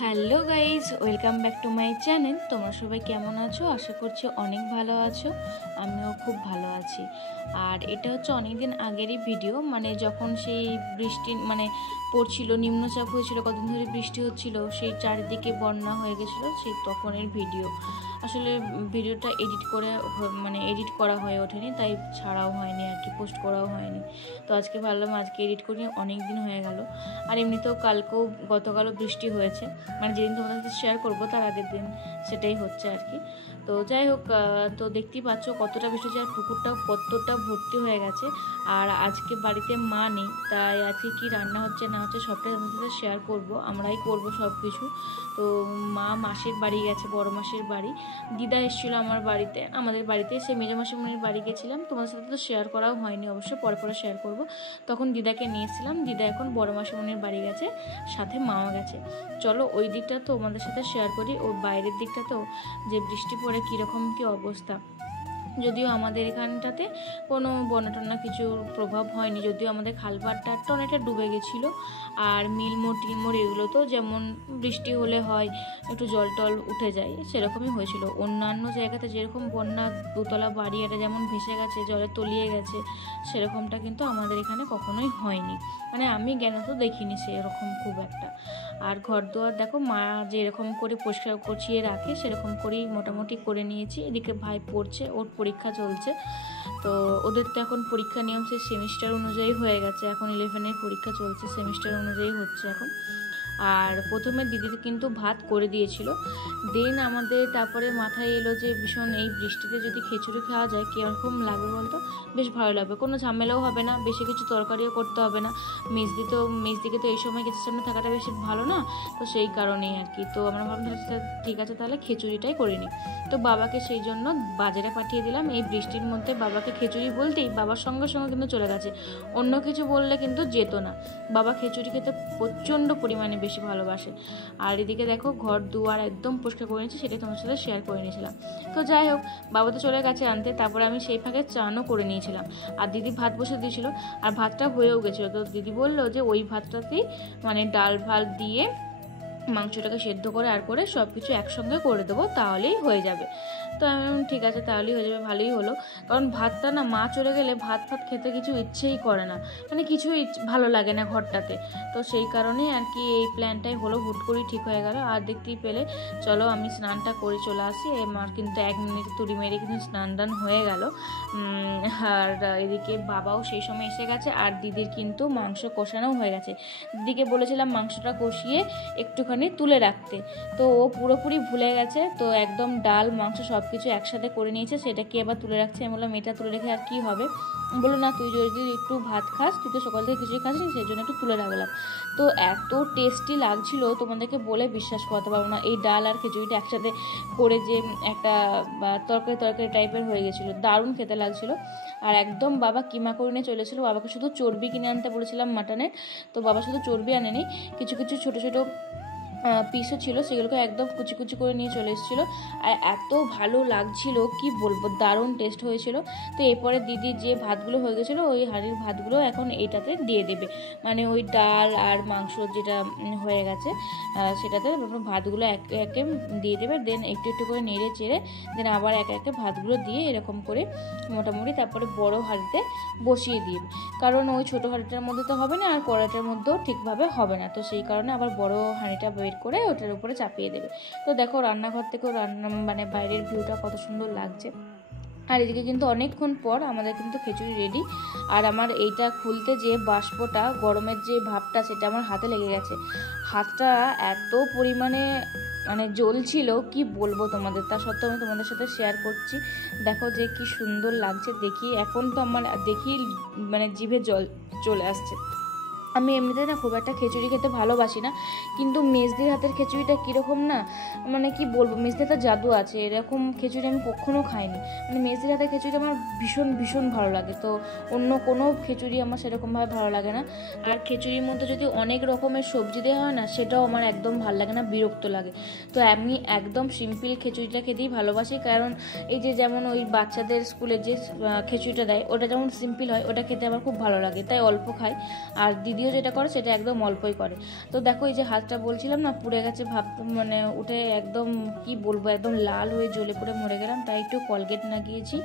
Hello guys, welcome back to my channel. তোমরা সবাই কেমন আছো? আশা করছি অনেক ভালো আছো। আমিও খুব ভালো আছি। আর এটা হচ্ছে অনেকদিন আগেরই ভিডিও, যখন সেই বৃষ্টি পড়ছিল, নিম্নচাপ হয়েছিল, কদিন ধরে বৃষ্টি হচ্ছিল, সেই চারিদিকে বন্যা হয়ে গেছিলো, সেই তখনের ভিডিও। আসলে ভিডিওটা এডিট করা হয়ে ওঠেনি, তাই ছাড়াও হয়নি আর কি, পোস্ট করাও হয়নি। তো আজকে ভাবলাম আজকে এডিট করি, অনেক দিন হয়ে গেল। আর এমনিতেও গতকালও বৃষ্টি হয়েছে, যেদিন তোমাদের সাথে শেয়ার করবো তার আগের দিন সেটাই হচ্ছে আর কি। তো যাই হোক, তো দেখতেই পাচ্ছ কতটা বৃষ্টি হচ্ছে, আর পুকুরটাও কতটা ভর্তি হয়ে গেছে। আর আজকে বাড়িতে মা নেই, তাই আজকে কি রান্না হচ্ছে না হচ্ছে সবটাই তোমাদের সাথে শেয়ার করব, আমরাই করব সব কিছু। তো মা মাসির বাড়ি গেছে, বড় মাসির বাড়ি। দিদা এসেছিলো আমাদের বাড়িতে, সে মেজো মাসিমণির বাড়ি গেছিলাম, তোমাদের সাথে তো শেয়ার করাও হয়নি, অবশ্য পরে পরে শেয়ার করব। তখন দিদাকে নিয়েছিলাম, দিদা এখন বড় মাসিমণির বাড়ি গেছে, সাথে মাও গেছে। চলো ওই দিকটা তো আমাদের সাথে শেয়ার করি, ওই বাইরের দিকটা তো যে বৃষ্টি পড়ে কীরকম কী অবস্থা। যদিও আমাদের এখানটাতে কোনো বন্যা কিছুর প্রভাব হয়নি, যদিও আমাদের খালপাড়টা অনেকটা ডুবে গেছিলো। আর মিলমোড় টিলমোড় এগুলো তো যেমন বৃষ্টি হলে হয় একটু জল টল উঠে যায়, সেরকমই হয়েছিল। অন্যান্য জায়গাতে যেরকম বন্যা, দোতলা বাড়ি এটা যেমন ভেসে গেছে, জলে তলিয়ে গেছে, সেরকমটা কিন্তু আমাদের এখানে কখনোই হয়নি। আমি জ্ঞানত দেখিনি সেরকম খুব একটা। আর ঘর দুয়ার দেখো, মা যেরকম করে পরিষ্কার গুছিয়ে রাখে সেরকম করেই মোটামুটি করে নিয়েছি। এদিকে ভাই পড়ছে, ওর পরীক্ষা চলছে। তো ওদের তো এখন পরীক্ষা নিয়ম সে সেমিস্টার অনুযায়ী হয়ে গেছে, এখন 11-এর পরীক্ষা চলছে, সেমিস্টার অনুযায়ী হচ্ছে এখন। আর প্রথমে দিদিকে কিন্তু ভাত করে দিয়েছিল, দেন আমাদের তারপরে মাথায় এলো যে ভীষণ এই বৃষ্টিতে যদি খিচুড়ি খাওয়া যায় কীরকম লাগবে বলতো। বেশ ভালো লাগবে, কোনো ঝামেলাও হবে না, বেশি কিছু তরকারিও করতে হবে না। মেজদিকে তো এই সময় গ্যাসের সামনে থাকাটা বেশি ভালো না, তো সেই কারণেই আর কি। তো আমরা ভাবলাম ঠিক আছে তাহলে খিচুড়িটাই করে নিই। তো বাবাকে সেই জন্য বাজারে পাঠিয়ে দিলাম। এই বৃষ্টির মধ্যে বাবাকে খিচুড়ি বলতেই বাবার সঙ্গে সঙ্গে কিন্তু চলে গেছে, অন্য কিছু বললে কিন্তু যেত না। বাবা খিচুড়ি খেতে প্রচণ্ড পরিমাণে বেশি ভালোবাসে। আর এদিকে দেখো ঘর দুয়ার একদম পরিষ্কার করে নিয়েছি, সেটাই তোমার সাথে শেয়ার করে নিয়েছিলাম। তো যাই হোক, বাবা তো চলে গেছে আনতে, তারপরে আমি সেই ফাঁকে চানও করে নিয়েছিলাম। আর দিদি ভাত বসে দিয়েছিল, আর ভাতটা হয়েও গেছিলো। তো দিদি বললো যে ওই ভাতটাতেই ডাল ভাত দিয়ে মাংসটাকে সেদ্ধ করে আর করে সব কিছু একসঙ্গে করে দেবো, তাহলেই হয়ে যাবে। তো আমি ঠিক আছে, তাহলেই হয়ে যাবে, ভালোই হলো। কারণ ভাতটা না, মা চলে গেলে ভাত খেতে কিছু ইচ্ছেই করে না, কিছুই ভালো লাগে না ঘরটাতে। তো সেই কারণেই আর কি এই প্ল্যানটাই হলো, হুট করেই ঠিক হয়ে গেল। আর দেখতেই পেলে, চলো আমি স্নানটা করে চলে আসি। আমার কিন্তু 1 মিনিট তুড়ি মেরে কিন্তু স্নান দান হয়ে গেল। আর এদিকে বাবাও সেই সময় এসে গেছে, আর দিদির কিন্তু মাংস কষানোও হয়ে গেছে। দিদিকে বলেছিলাম মাংসটা কষিয়ে একটুখানি তুলে রাখতে, তো ও পুরোপুরি ভুলে গেছে। তো একদম ডাল মাংস সব কিছু একসাথে করে নিয়েছে, সেটা কি আবার তুলে রাখছে। আমি বললাম এটা তুলে রেখে আর কি হবে। বললো না, তুই যদি একটু ভাত খাস, তুই তো সকাল থেকে কিছুই খাসনি, সেই জন্য একটু তুলে রাখলাম। তো এত টেস্টি লাগছিল, তোমাদেরকে বলে বিশ্বাস করতে পারবো না। এই ডাল আর খিচুড়িটা একসাথে করে যে একটা তরকারি টাইপের হয়ে গেছিলো, দারুণ খেতে লাগছিলো। আর একদম বাবা কিমা করে নিয়ে চলেছিলো। বাবাকে শুধু চর্বি কিনে আনতে বলেছিলাম মাটনের, তো বাবা শুধু চর্বি আনেনি, কিছু কিছু ছোটো ছোটো পিসও ছিল, সেগুলোকে একদম কুচি কুচি করে নিয়ে চলে এসেছিলো। আর এত ভালো লাগছিল কি বলবো, দারুণ টেস্ট হয়েছিল। তো এরপরে দিদি যে ভাতগুলো হয়ে গেছিলো, ওই হাঁড়ির ভাতগুলো এখন এইটাতে দিয়ে দেবে, ওই ডাল আর মাংস যেটা হয়ে গেছে সেটাতে ভাতগুলো একে একে দিয়ে দেবে। দেন একটু একটু করে নেড়ে চেড়ে দেন আবার একে একে ভাতগুলো দিয়ে এরকম করে মোটামুটি তারপরে বড় হাঁড়িতে বসিয়ে দিই, কারণ ওই ছোটো হাঁড়িটার মধ্যে তো হবে না, আর কড়াইটার মধ্যেও ঠিকভাবে হবে না। তো সেই কারণে আবার বড় হাঁড়িটা বের করে ওটার উপরে চাপিয়ে দেবে। তো দেখো রান্নাঘর থেকেও বাইরের ভিউটা কত সুন্দর লাগছে। আর এদিকে কিন্তু অনেকক্ষণ পর আমাদের কিন্তু খিচুড়ি রেডি। আর আমার এইটা খুলতে যে বাষ্পটা, গরমের যে ভাবটা, সেটা আমার হাতে লেগে গেছে। হাতটা এত পরিমাণে জ্বলছিল কি বলবো তোমাদের, তা সত্ত্বেও আমি তোমাদের সাথে শেয়ার করছি। দেখো যে কি সুন্দর লাগছে দেখি, এখন তো আমার দেখি জিভে জল চলে আসছে। আমি এমনিতে না খুব একটা খিচুড়ি খেতে ভালোবাসি না, কিন্তু মেজদির হাতের খিচুড়িটা কীরকম না, কি বলবো, মেজদির হাতে জাদু আছে, এরকম খিচুড়ি আমি কখনও খাইনি। মেজদির হাতের খিচুড়ি আমার ভীষণ ভীষণ ভালো লাগে। তো অন্য কোনো খিচুড়ি আমার সেরকমভাবে ভালো লাগে না। আর খিচুড়ির মধ্যে যদি অনেক রকমের সবজি দেওয়া হয় না, সেটাও আমার একদম ভালো লাগে না, বিরক্ত লাগে। তো আমি একদম সিম্পল খিচুড়িটা খেতেই ভালোবাসি, কারণ এই যে যেমন ওই বাচ্চাদের স্কুলে যে খিচুড়িটা দেয়, ওটা যেমন সিম্পল হয়, ওটা খেতে আমার খুব ভালো লাগে, তাই অল্প খাই। আর দিদি দিদিও যেটা করে সেটা একদম অল্পই করে। তো দেখো এই যে হাতটা বলছিলাম না পুড়ে গেছে, মানে উঠে একদম কি বলবো একদম লাল হয়ে জ্বলে পুড়ে মরে গেলাম। তাই একটু কলগেট লাগিয়েছি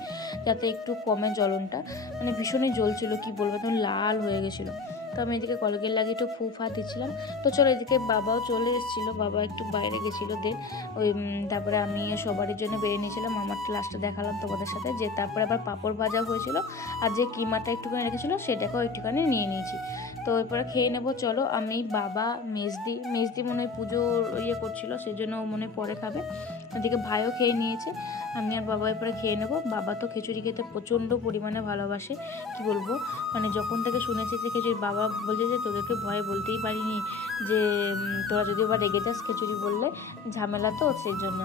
যাতে একটু কমে জ্বলনটা, মানে ভীষণই জ্বলছিল কি বলবো একদম লাল হয়ে গেছিলো। তো আমি এদিকে কলগেট লাগিয়ে একটু ফা দিচ্ছিলাম। তো চলো এদিকে বাবাও চলে এসেছিলো, বাবা একটু বাইরে গেছিলো দেন ওই তারপরে আমি সবারই জন্য বেরিয়ে নিয়েছিলাম। আমারটা লাস্টে দেখালাম তোমাদের সাথে যে তারপরে আবার পাঁপড় ভাজা হয়েছিল আর যে কিমাটা একটুখানি রেখেছিলো সেটাকেও একটুখানি নিয়ে নিয়েছি। তো এরপরে খেয়ে নেবো চলো। আমি বাবা মেজদি মনে হয় পুজো করছিল সেই জন্য মনে পরে খাবে। এদিকে ভাইও খেয়ে নিয়েছে, আমি আর বাবা এরপরে খেয়ে নেবো। বাবা তো খিচুড়ি খেতে প্রচণ্ড পরিমাণে ভালোবাসে, কি বলবো মানে যখন থেকে শুনেছি যে খিচুড়ি, বাবা বলছে যে তোদেরকে ভয়ে বলতেই পারিনি যে তোরা যদি আবার রেগে যাস খিচুড়ি বললে ঝামেলা, তো সেই জন্য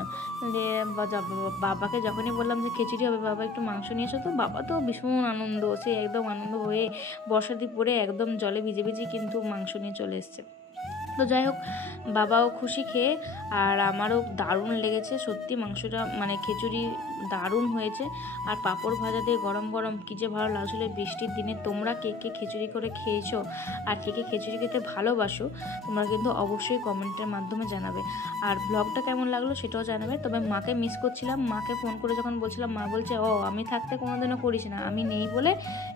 বাবাকে যখনই বললাম যে খিচুড়ি হবে বাবা একটু মাংস নিয়ে এসো, তো বাবা তো ভীষণ আনন্দ, সে একদম আনন্দ হয়ে বর্ষাদি পরে একদম জলে ভিজে কিন্তু মাংস নিয়ে চলে এসছে। তো যাই হোক বাবাও খুশি খেয়ে, আর আমারও দারুণ লেগেছে সত্যি মাংসটা, মানে খিচুড়ি দারুণ হয়েছে। আর পাঁপড় ভাজা দিয়ে গরম গরম কী যে ভালো লাগছিল বৃষ্টির দিনে। তোমরা কে কে খিচুড়ি করে খেয়েছো আর কে কে খিচুড়ি খেতে ভালোবাসো তোমরা কিন্তু অবশ্যই কমেন্টের মাধ্যমে জানাবে। আর ব্লগটা কেমন লাগলো সেটাও জানাবে। তবে মাকে মিস করছিলাম, মাকে ফোন করে যখন বলছিলাম মা বলছে ও আমি থাকতে কোনোদিনও করিস না, আমি নেই বলে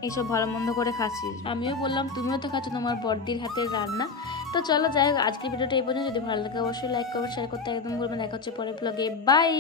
এইসব ভালো মন্দ করে খাচ্ছিস। আমিও বললাম তুমিও তো খাচ্ছ তোমার বড়দির হাতের রান্না। তো চলো যাই হোক আজকের ভিডিওটা এই পর্যন্ত। যদি ভালো লাগে অবশ্যই লাইক করবে, শেয়ার করতে একদম ভুলবেন না। দেখা হচ্ছে পরের ব্লগে, বাই।